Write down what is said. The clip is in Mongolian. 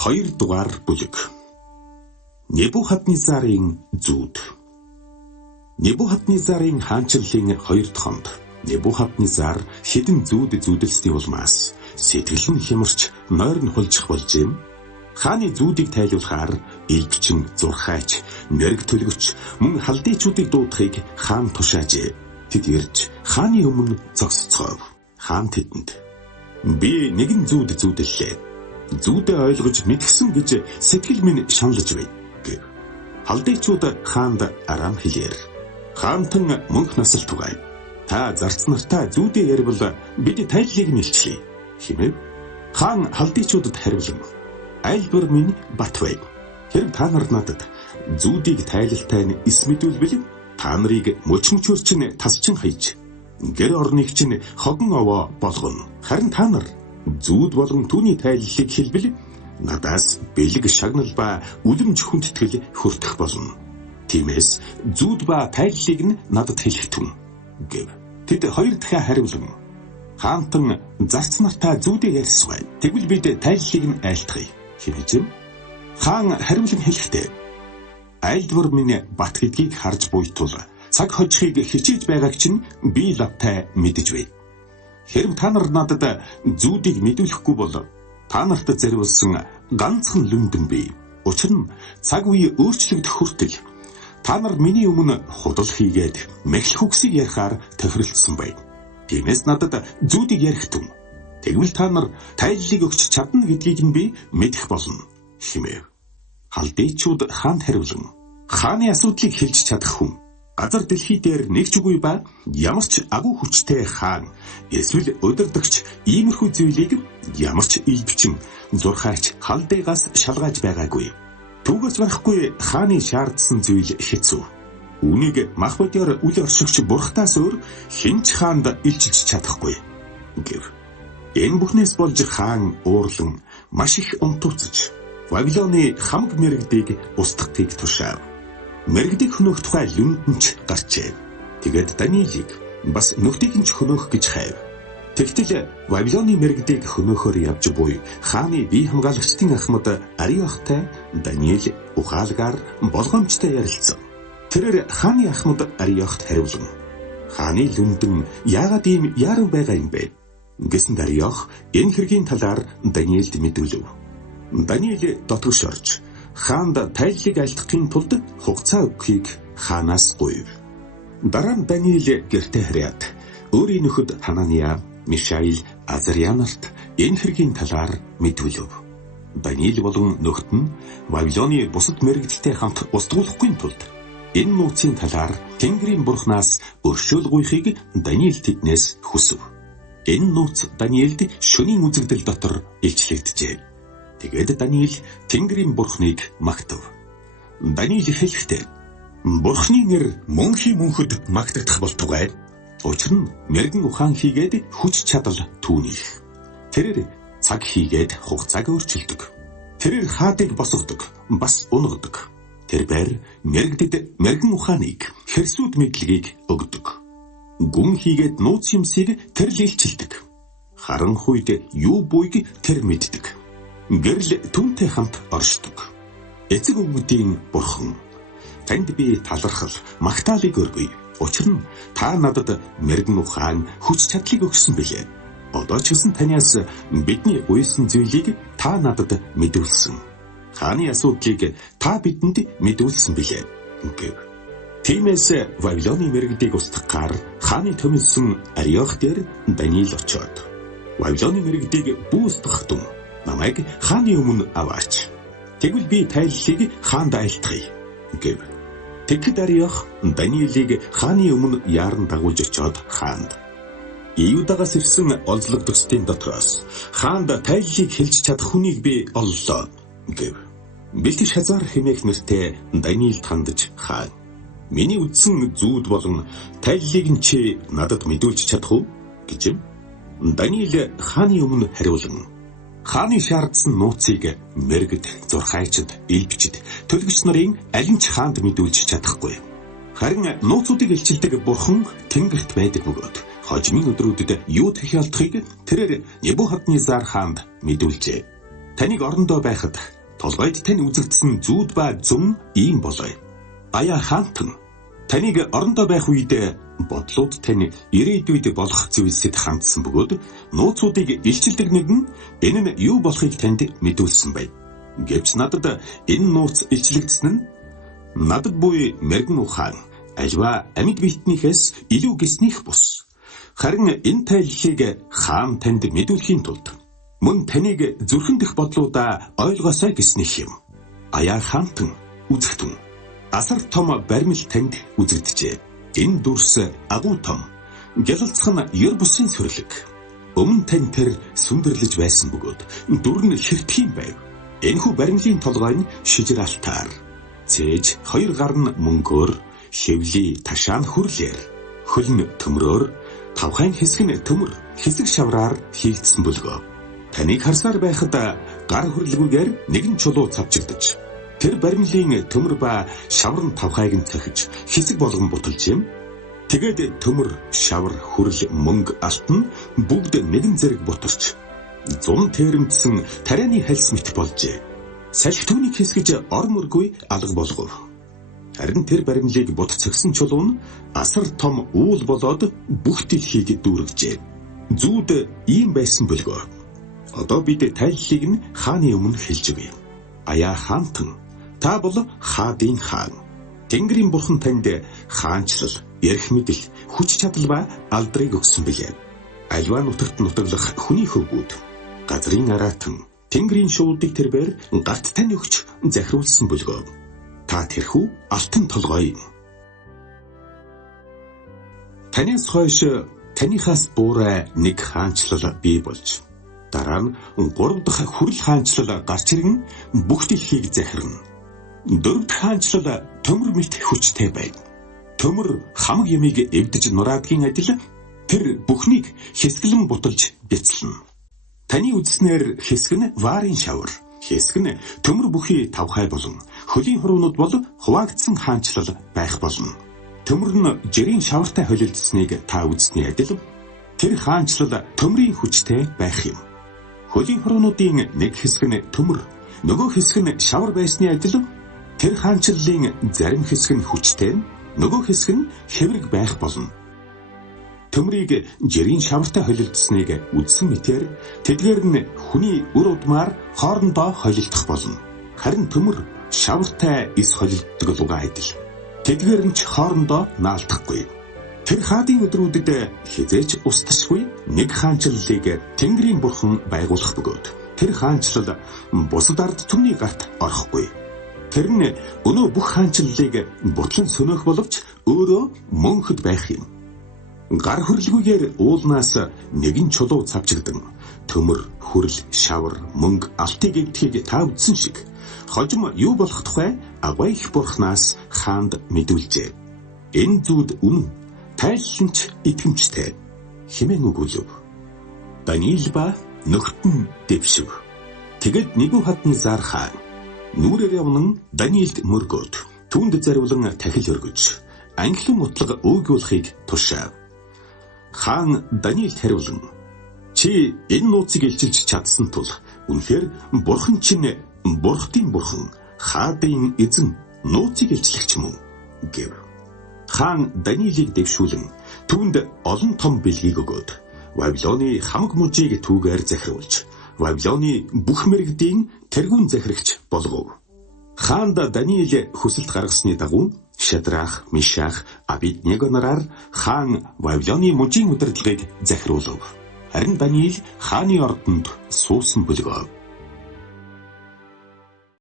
2 дугаар бүлэг. Небухаднецарын зүүд. Небухаднецарын хаанчлалын 2 дахь онд Небухаднецар хэдэн зүүд зүүдэлсний улмаас сэтгэл нь хямарч нойр нь хулжих болжээ. Хааны зүүдийг тайлбарлахаар элбчин, зурхайч, мэрэг төлгөч мөн халдыйчүүдийг дуудахыг хаан тушаажээ. Тэд ирж хааны өмнө зогсцгов. Хаан тэдэнд би нэгэн зүүд зүүдэллээ. Зүүдээ ойлгож мэдгсэн гэж сэтгэл минь шаналж байна гэв. Халдыйчууд хаанд арам хэлээр хаантан мөнх насал тугай. Та зарц нартай зүүдээ ярил бид тайллыг нэлчлээ хэмэв. Хаан халдыйчуудад хариулан айлбар минь бат бай. Тэр та нар надад зүүдийг тайлалтай нь эс мэдүүлбэл та нарыг мөчмчөрчин тасчин хайж гэр орныг чинь хогон овоо болгоно. Харин та нар зүүд болон түүний тайллыг хэлбэл надаас бэлэг шагнал ба үлэмж хүндэтгэл хүртэх болно. Тиймээс зүүд ба тайллыг нь надад хэлэх түн гэв. Тэд 2 дахин хариулан хаантан зарц нартай зүүдээ ярьсгай. Тэгвэл бид тайллыг нь айлтгая хэмээжэв. Хаан хариулан хэлэхдээ айлдвар минь бат гэдгийг харж буйтул цаг хожихыг хичээж байгааг чинь би лавтай мэдэж бай. Хэрв та нар надад зүүдийг мэдүүлэхгүй бол та нарт зориулсан ганцхан лүндэн бий. Учир нь цаг үе өөрчлөгдөх хүртэл та нар миний өмнө худал хийгээд мэхлэх үгсийг ярихаар тохиролцсон бай. Тиймээс надад зүүдийг ярих түн. Тэгвэл та нар тайллыг өгч чадна гэдгийг нь би мэдэх болно хэмэв. Халдыйчууд хаанд хариулан хааны асуудлыг хэлж чадах хүн газар дэлхий дээр нэг ч үгүй ба ямар ч агуу хүчтэй хаан эсвэл удирдагч иймэрхүү зүйлийг ямар ч илбчин зурхайч халдыгаас шалгаж байгаагүй. Түүгээс барахгүй хааны шаардсан зүйл хэцүү. Үүнийг мах бодёр үл оршигч бурхтаас өөр хэн ч хаанд илчилж чадахгүй гэв. Энэ бүхнээс болж хаан уурлан маш их унтууцж Вавилоны хамаг мэрэгдийг устгахыг тушаав. Мэрэгдийг хөнөөх тухай лүндэнч гарчээ. Тэгээд Даниэлийг бас нүхтийг нь ч хөнөөх гэж хайв. Тэгтэл Вавилоны мэрэгдийг хөнөөхөөр явж буй хааны бие хамгаалагчдын ахмад Ариохтай Даниэл ухаалгаар болгоомжтой ярилцсан. Тэрээр хааны ахмад Ариохт хариулан хааны лүндэн яагаад ийм яруу байгаа юм бэ гэсэн Ариох энэ хэргийн талаар Даниэлд мэдүүлв. Даниэл дотгош орж хаанд тайллыг айлтгахын тулд хугацаа өгөхийг хаанаас гуйв. Дараа нь Даниэл гэртээ хараад өөрийн нөхөд Ханания, Мишаил, Азария нарт энэ хэргийн талаар мэдүүлв. Даниэл болон нөхд нь Вавилоны бусад мэрэгдэлтэй хамт устгуулахгүй тулд энэ нууцын талаар Тэнгэрийн бурхнаас өршөөл гуйхыг Даниэл тэднээс хүсв. Энэ нууц Даниэлд шөнийн үзэгдэл дотор илчлэгджээ. Тэгээд Даниэл Тэнгэрийн бурхныг магтав. Даниэл хэлэхдээ бурхны нэр мөнхийн мөнхөд магтагдах болтугай. Учир нь мэрэгэн ухаан хийгээд хүч чадал түүнийх. Тэрээр цаг хийгээд хугацааг өөрчилдөг. Тэрээр хаадыг босгодог, бас унгадаг. Тэрээр мэрэгдэд мэрэгэн ухааныг, хэрсүүд мэдлэгийг өгдөг. Гүн хийгээд нууц юмсыг тэр л илчилдэг. Харанхуйд юу буйг тэр мэддэг. Гэрэл түнтэй хамт оршдог. Эцэг өвгдийн бурхан танд би талархал, магтаалыг өргөе. Учир нь та надад мэрэгэн ухаан, хүч чадлыг өгсөн билээ. Одоо ч гэсэн танаас бидний гуйсан зүйлийг та надад мэдүүлсэн. Хааны асуудлыг та бидэнд мэдүүлсэн билээ гэв. Тиймээс Вавилоны мэрэгдийг устгахаар хааны төмөлсөн Ариох дээр Даниэл очоод Вавилоны мэрэгдийг бүү устгах тун намайг хааны өмнө аваач. Тэгвэл би тайллыг хаанд айлтгая гэв. Тэгэхэд Ариох Даниэлийг хааны өмнө яаран дагуулж очоод хаанд Иудагаас ирсэн олзлог төстийн дотроос хаанд тайллыг хэлж чадах хүнийг би оллоо гэв. Бэлтгэж хазар хэмээх нэртэй Даниэлд хандаж хаан миний үдсэн зүүд болон тайллыг нь чи надад мэдүүлж чадах уу гэж Даниэл хааны өмнө хариулан хааны шаардсан нууцыг мэрэгд, зурхайчид, элбчид, төлгөч нарын аль нь ч хаанд мэдүүлж чадахгүй. Харин нууцуудыг илчилдэг бурхан тэнгэрт байдаг бөгөөд хожимын өдрүүдэд юу тахиалдахыг тэрээр Небухаднецар хаанд мэдүүлжээ. таныг орондоо байхад толгойд тань үзэгдсэн зүүд ба зүүн ийм болоё. Аяа хаантан таныг орондоо байх үед бодлууд тань ирээдүйд болох зүйлсэд хандсан бөгөөд нууцуудыг илчилдэг нэгэн энэ нь юу болохыг танд мэдүүлсэн байв. Гэвч надад энэ нууц илчлэгдсэн нь надад буй мэрэгэн ухаан альва амьд биетнийхээс илүү гиснийх бус. Харин энэ тайллыг хаан танд мэдүүлэхийн тулд мөн таныг зүрхэндх бодлуудаа ойлгоосай гэснийх юм. Аяа хаантан үзэгтэн асар том баримл танд үзэгджээ. Энэ дүрс агуу том. Гялалцах нь ёр бусын сүрлэг. Өмнө тань тэр сүндэрлэж байсан бөгөөд дүр нь хэртхийн байв. Энэхүү баримлын толгой нь шижир алтаар. Цээж хоёр гар нь мөнгөөр, хэвлий ташаан хүрлээр, хөл нь төмрөөр, тавхайн хэсэг нь төмөр, хэсэг шавраар хийгдсэн бөлгөө. Таныг харсаар байхад гар хөрлгүүгээр нэгэн чулуу цавчигдаж тэр баримлын төмөр ба шаврын тавхайг нь цохиж хэсэг болгон буталж юм. Тэгээд төмөр, шавар, хүрэл, мөнгө, алтан бүгд нэгэн зэрэг бутарч зун тэрэмдсэн тарианы хальс мэт болжээ. Салхи түүнийг хэсгэж ор мөргүй алга болгов. Харин тэр баримлыг бут цогсон чулуу нь асар том уул болоод бүх дэлхийг дүүргэжээ. Зүүд ийм байсан бөлгөө. Одоо бид тайллыг нь хааны өмнө хэлж өгье. Аяа хаантан та бол хаадын хаан. Тэнгэрийн бурхан танд хаанчлал, ярих мэдэл, хүч чадал ба алдрыг өгсөн билээ. Альва нутагт нутаглах хүний хөвгүүд, газрын араатан, тэнгэрийн шуудыг тэрбээр гарт тань өгч захируулсан бөлгөө. Та тэрхүү алтан толгой юм. Танаас хойш таныхаас буурай нэг хаанчлал бий болж, дараа нь 3 дахь хүрэл хаанчлал гарч ирэн бүх дэлхийг захирна. 4 дахь хаанчлал төмөр мэт хүчтэй байв. Төмөр хамаг ямиг эвдэж нураадгийн адил тэр бүхнийг хэсгэлэн буталж бяцлана. Таны үзснээр хэсэг нь варын шавар, хэсэг нь төмөр бүхий тавхай болон хөлийн хуруунууд бол хуваагдсан хаанчлал байх болно. Төмөр нь жирийн шавартай холилдсныг та үзсний адил тэр хаанчлал төмрийн хүчтэй байх юм. Хөлийн хуруунуудын нэг хэсэг нь төмөр, нөгөө хэсэг нь шавар байсны адил тэр хаанчлалын зарим хэсэг нь хүчтэй, нөгөө хэсэг нь хэврэг байх болно. Төмрийг жирийн шавартай холилдсныг үзсэн мэтээр тэдгээр нь хүний үр удмаар хоорондоо холилдох болно. Харин төмөр шавартай эс холилддог луга адил. Тэдгээр нь ч хоорондоо наалдахгүй. Тэр хаадын өдрүүдэд хизээч устдашгүй нэг хаанчлалыг Тэнгэрийн бурхан байгуулах бөгөөд тэр хаанчлал бусад ард түмний гарт орохгүй. Тэр нь өнөө бүх хаанчлалыг бутлан сөнөөх боловч өөрөө мөнхөд байх юм. Гар хөрлгүүгээр уулнаас нэгэн чулуу цавчигдан төмөр, хүрэл, шавар, мөнгө, алтыг эвдэхийг та үзсэн шиг хожим юу болох тухай агай их бурхнаас хаанд мэдүүлжээ. Энэ зүуд үнэн, тайлхинч итгэмжтэй хэмээн өгүүлв. Даниил ба нөхтөн дэвшив. Тэгэд Небухаднезар хаан нүрээр явнан Даниилд мөргөөд түүнд зариулан тахил өргөж анхлан утлаг өгүүлэхийг тушаав. Хаан Даниилд хариулан чи энэ нууцыг илчилж чадсан тул үнэхээр бурхан чинь бурхтын бурхан, хаадын эзэн, нууцыг илчлэгч мөн гэв. Хаан Даниилийг дэвшүүлэн түүнд олон том бэлгийг өгөөд Вавилоны хамаг мужийг түүгээр захируулж Вавилоны бүх мэрэгдийн тэргүүн захирагч болгов. Хаанд Даниил хүсэлт гаргасны дагуу Шадрах, Мишах, Абедnego нараар хаан Вавилоны мужийн удирдлагыг захируулв. Харин Даниил хааны ордонд суусан бөлгөө.